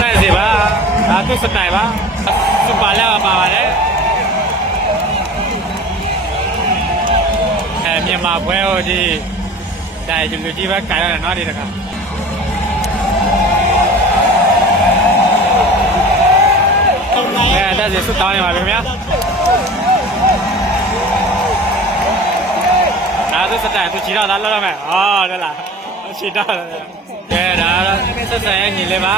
နိုင်စီပါဒါသူစတိုင်ပါစူပါလာပါပါတယ်မြန်မာပွဲဟိုဒီဒါလူကြီးပဲကြိုင်ရတယ်နော်ဒီတခါဒါစီစွတ်တောင်းနေပါပြီခင်ဗျာဒါသူစတိုင်သူချီတော့လာလောက်မယ်ဟောတယ်လားချီတော့ကဲဒါဆက်ဆံရဲ့ညီလေးပါ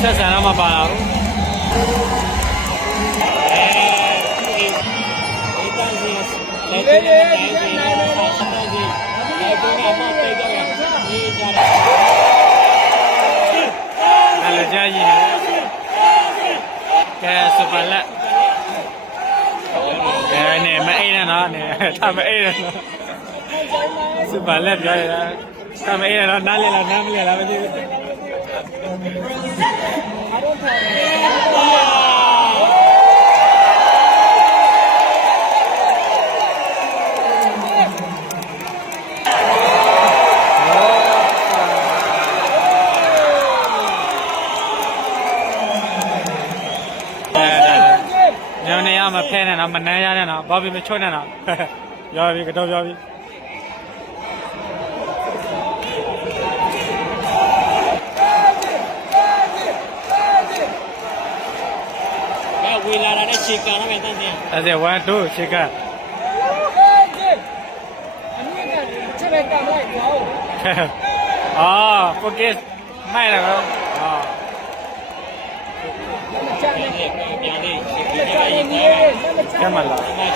ဆက်ဆံတော့မပါတော့ဘူးလေလေလေလေလေလေကြာကြီးကဲစပါလက်ကဲနေမအိနဲ့နော်နေဒါမအိနဲ့နော်စပါလက်ပြောရတာဒါမအိနဲ့နော်နားလေလားနားမလဲလားမသိဘူးမဖဲနဲ့နော်မနှမ်းရနဲ့နော်ဘာဖြစ်မချွတ်နဲ့နော်ပြောပြီကတော့ပြောပြီဝေလာတာနဲ့ခြေကန်တော့မယ်တန်းတင်အဲ့ဒါ1 2ခြေကန်အမြင့်ကချက်ပဲကန်လိုက်ကွာအော်โอเคမိုက်လာတော့အော်ချက်နေပြန်လေးကမလာချက်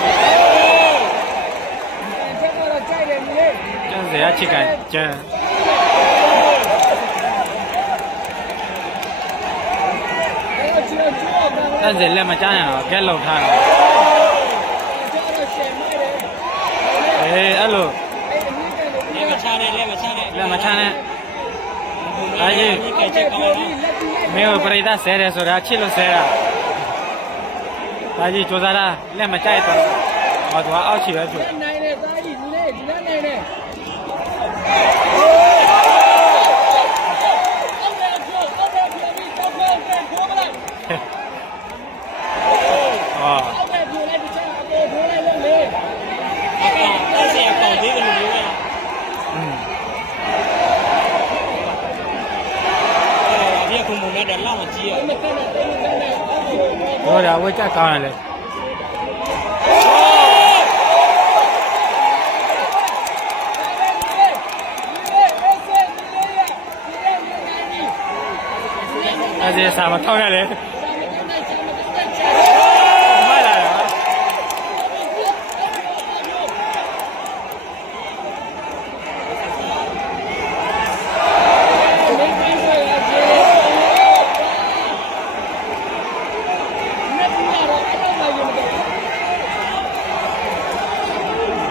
တော့ကြိုက်တယ်မြေကျန်စရာချစ်ကန်ကျန်အဲ့ဒါလက်မချမ်းရတော့ကဲလောက်ထားတော့အေးအဲ့လိုလက်မချနဲ့လက်မချနဲ့လက်မချနဲ့အားကြီးမင်းတို့ပြိတ္တဆဲတယ်ဆိုတာချစ်လို့ဆဲတာဒါကြီးကြိုးစားတာလက်မကြိုက်တော့ဟောသူကအောက်ချီပဲဖြစ်နိုင်တယ်သားကြီးဒီနေ့ဒီနေ့နိုင်တယ်တော့ဒါဝက်ကြကောင်းတယ်လေအဲ့ဒီစာမထောက်ရလေ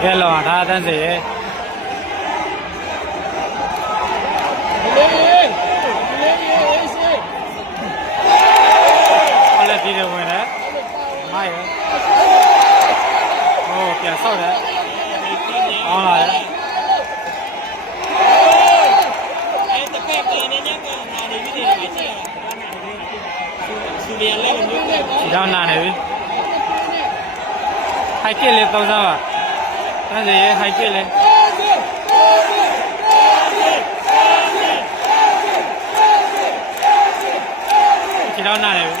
ကဲလောဒါတန်းစေဟောလက်ဒီဝင်တယ်မိုက်ရဟောပြန်ဆောက်တယ်အောင်းလာတယ်အဲ့တပည့်ကနေနဲ့ကနာနေပြီတယ်ကြည့်ရအောင်စူလျန်လည်းမျိုးပဲဒီတော့နာနေပြီဟိုက်ကလေးသုံးစားပါတန်းစေဟိုက်ကလေးဒီတော့နာနေပြ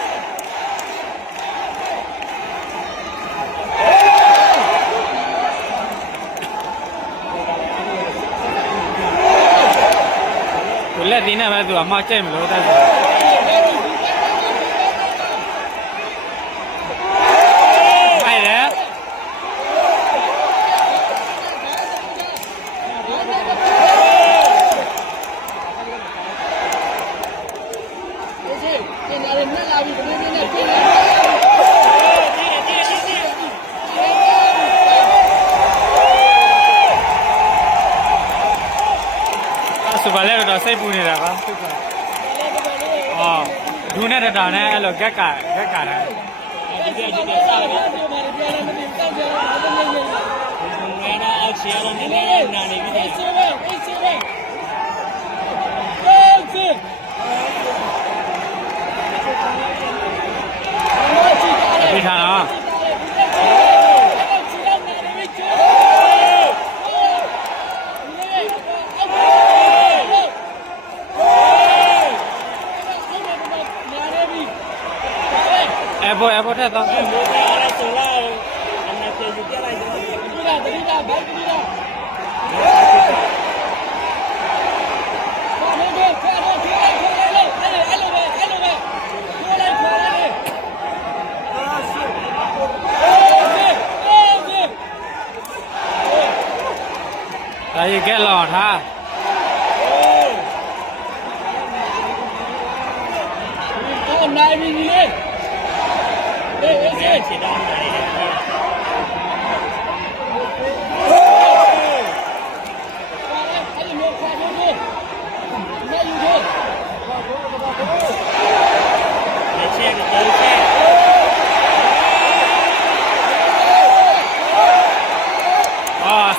ီလက်ဒီနဲ့ပဲသူအမှားကြိုက်မလို့တန်းစေစူပါလဲတော့စိတ်ပူနေတာပါအော်ဒူနဲ့တာနဲ့အဲ့လိုဂက်ကတယ်ဒီပြဒီပြစားတယ်ဒီမှာပြောလည်းမသိတောက်ကြတော့မသိနေဘူးငါတော့အောက်ချီရတော့နည်းနည်းနာနေပြီအေးစေးပဲ airport ထက်တော့ မိုးကလည်းဆိုလာအနာပြေယူပြလိုက်တယ်ဒီကတတိကဘယ်ဒီကဒါကြီးကဲလောထား နိုင်ပြီလေအေးခြေတောင်းနေတယ်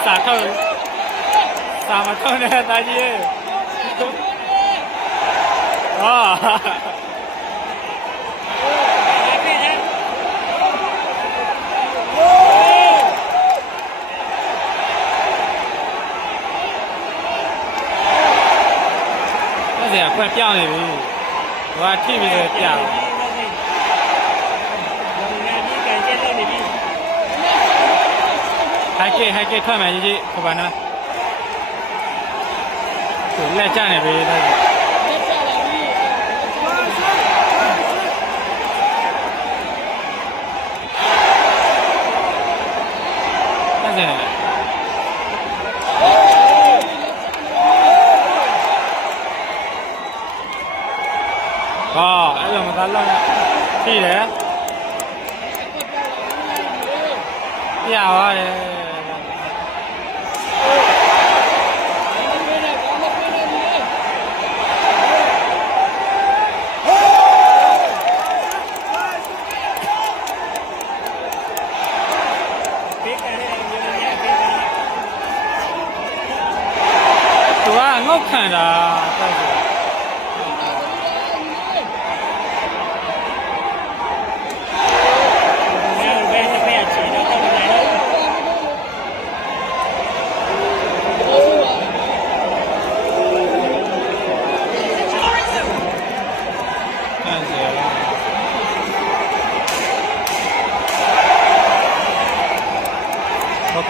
စာထုတ်စာမထုတ်နဲ့တာကြီးဟာ ခွက်ပြောင်းနေပြီ။ဟိုကထိပြီးတော့ပြောင်း။ဟိုက်ကေထွက်မယ်ကြီးဟိုပါနော်။သူလက်ကျနေပြီဒါကြီး။အဲ့ဒါအဲ့လိုမသားလောက်ထိတယ်ပြပါတယ်သူကငုတ်ခံတာ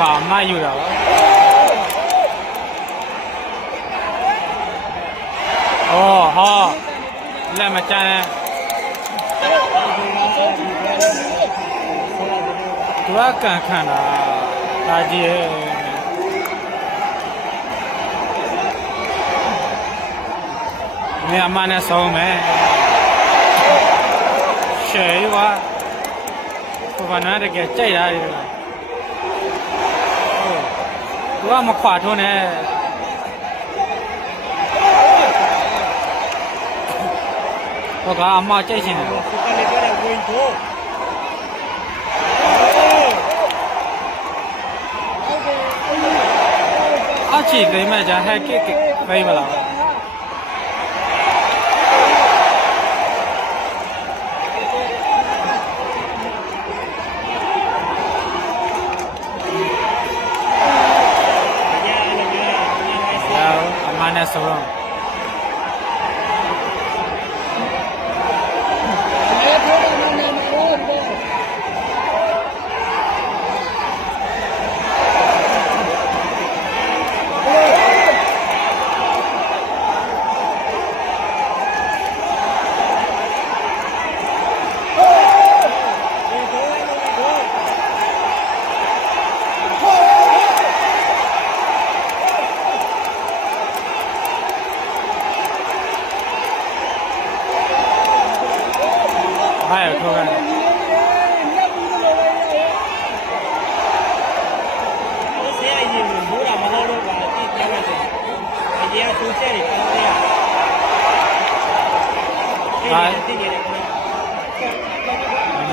ဘာမှယူတာပါအော်ဟာလက်မချမ်းသူကကန်ခံတာဒါကြီးရဲ့နေအမနဲ့ဆုံးမယ်ရှယ်ဝါဘာနာတကယ်ကြိုက်ရတယ်သူကမခွာထုံးနဲ့ဟိုကအမကြိတ်ရှင်တယ်အချီသိမဲ့ကြဟက်ကစ်ဖိမလားနဲ့ဆိုတော့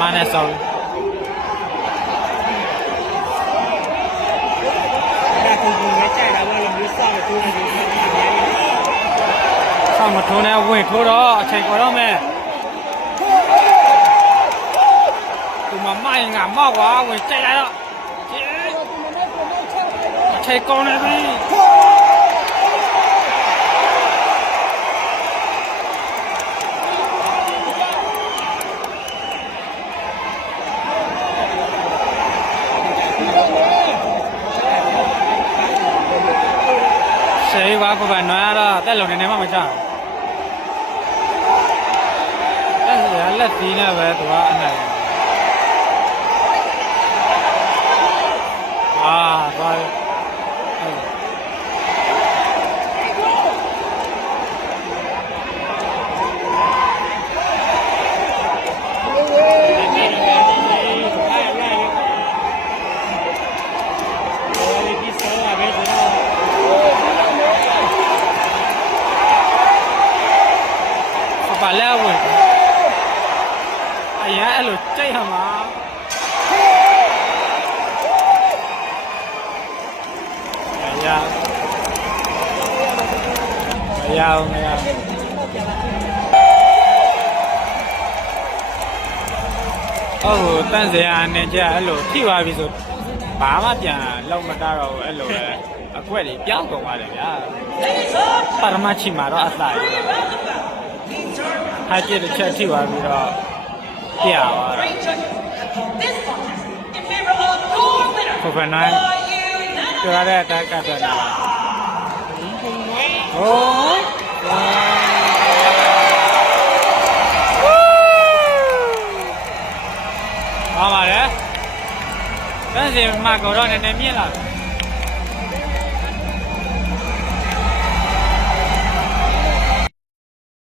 မနဲ့ဆိုဆောင်းမထုံးနဲ့ဝင်ထိုးတော့အချိန်ပေါ်တော့မယ်သူမမိုင်းငါမောက်ကွာဝင်ကြိုက်လာတော့အချိန်ကောင်းနေပြီ တက်လုံးနည်းနည်းမှမကြောက်လက်သီးနဲ့ပဲသူကအနိုင်သွားတယ်ပါလဲဝင်အရင်အဲ့လိုကြိတ်ဟမှာရဟုတ်တန်းစရာအနေကျအဲ့လိုထိပါပြီဆိုဘာမှပြန်လောက်မတားတော့ဘူးအဲ့လိုပဲအကွက်တွေပြောင်းကုန်ပါတယ်ဗျာပါရမချီမှာတော့အစရဟာကျတဲ့ချက်ထိပါပြီးတော့ပြသွားတာကိုဖန်နိုင်ကြရတဲ့အတက်ကတ်တယ်ဟိုးပါပါတယ်တန်းစင်မှာကတော့နည်းနည်းမြင့်လာတယ်